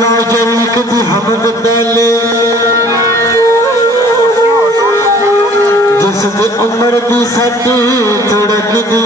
ला शरीक दी हमद पहले जिस दे उम्र दी सटी तुड़क दी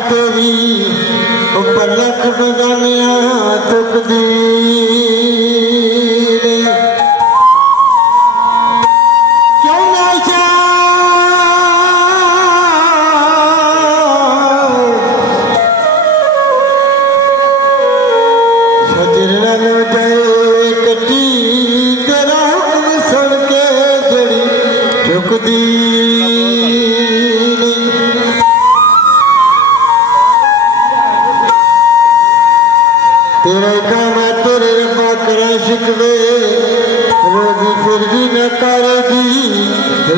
तेरी ऊपर लख बगानिया तुक दी क्यों ना सजर लो जाए कटी तेरा सुन के जड़ी चुक दी तेरे काम तेरे रब्बा करे शिकवे रोजी फिर भी न करेगी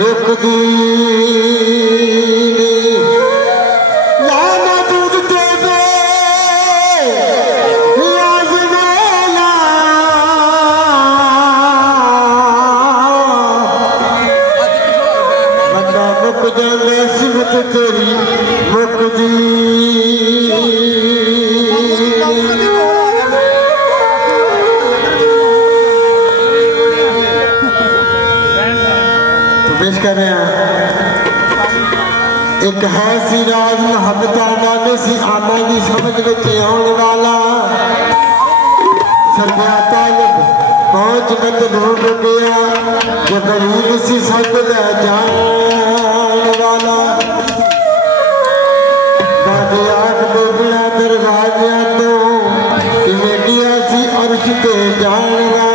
रुक दी बंदा मुक जाने सिमत तेरी मुक दी पेश कर रहे हैं एक है सी राज मोहब्बत आने सी आमा की समझ में आने वाला सरदार तालिब पहुंच मत ढूंढ गया जो गरीब सी सब ले जाने वाला बाबे आग दे बिना दरवाजा तो किमें किया सी अर्श पे जाने वाला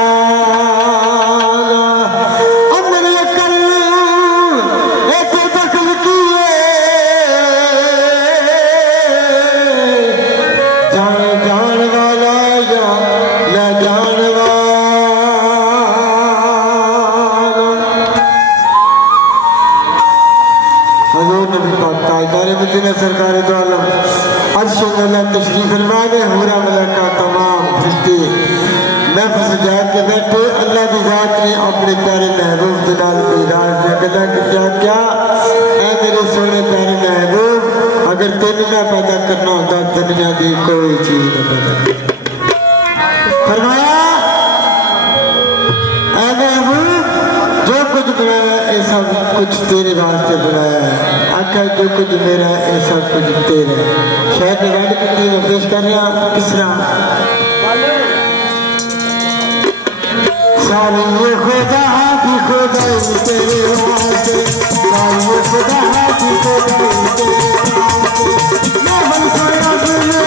सरकार द्वारा तशरीफ फरमाने हुरा मलका तमाम फरिश्ते महफिल सजा के बैठे अल्लाह की जात ने अपने प्यारे महबूब के नाल मीराज ने कहा कि क्या ऐ मेरे सोने प्यारे महबूब अगर तेन ना पैदा करना होता दुनिया की कोई चीज न पैदा करना फरमाया ऐ महबूब जो कुछ बनाया ये सब कुछ तेरे वास्ते बनाया है आका जो कुछ मेरा ये सब कुछ तेरा शायद रिवाइंड करके पेश कर रहे हैं किस तरह सारी ये खुदा की खुदाई तेरे वास्ते सारी ये खुदा की खुदाई तेरे वास्ते मैं बन सया तुझे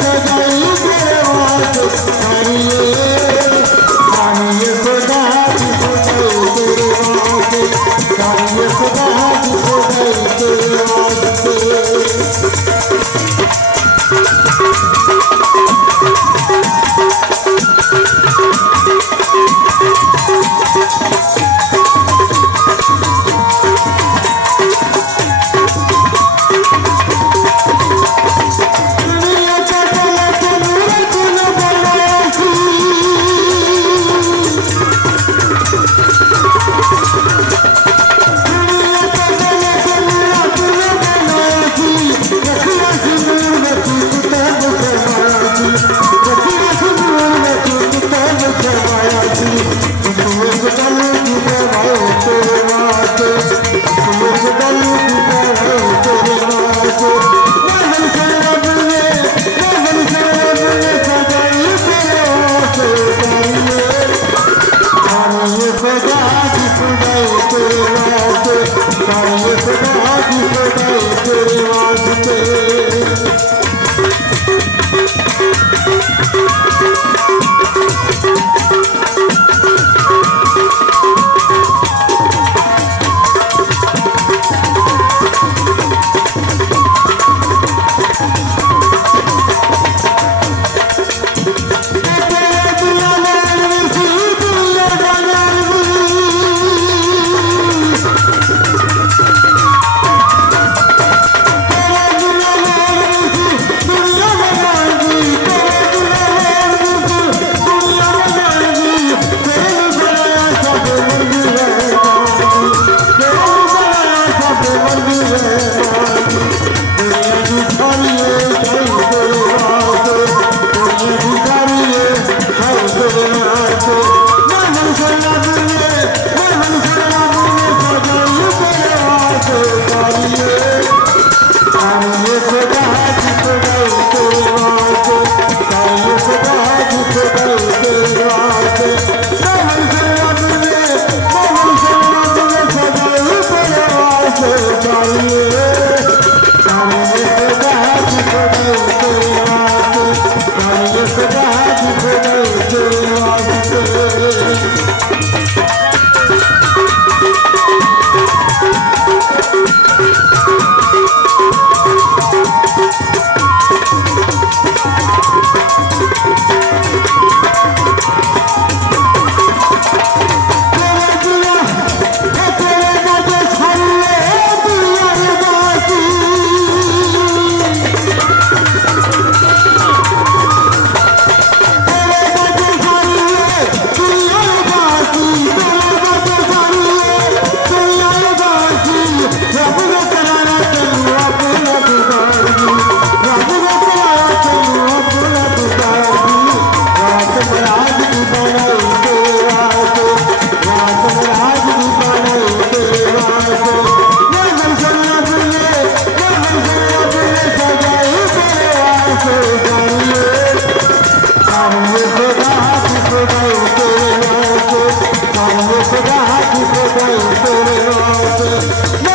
सजाई तेरे वास्ते सारी ये खुदा की खुदाई तेरे वास्ते सारी ये खुदा की खुदाई तेरे वास्ते No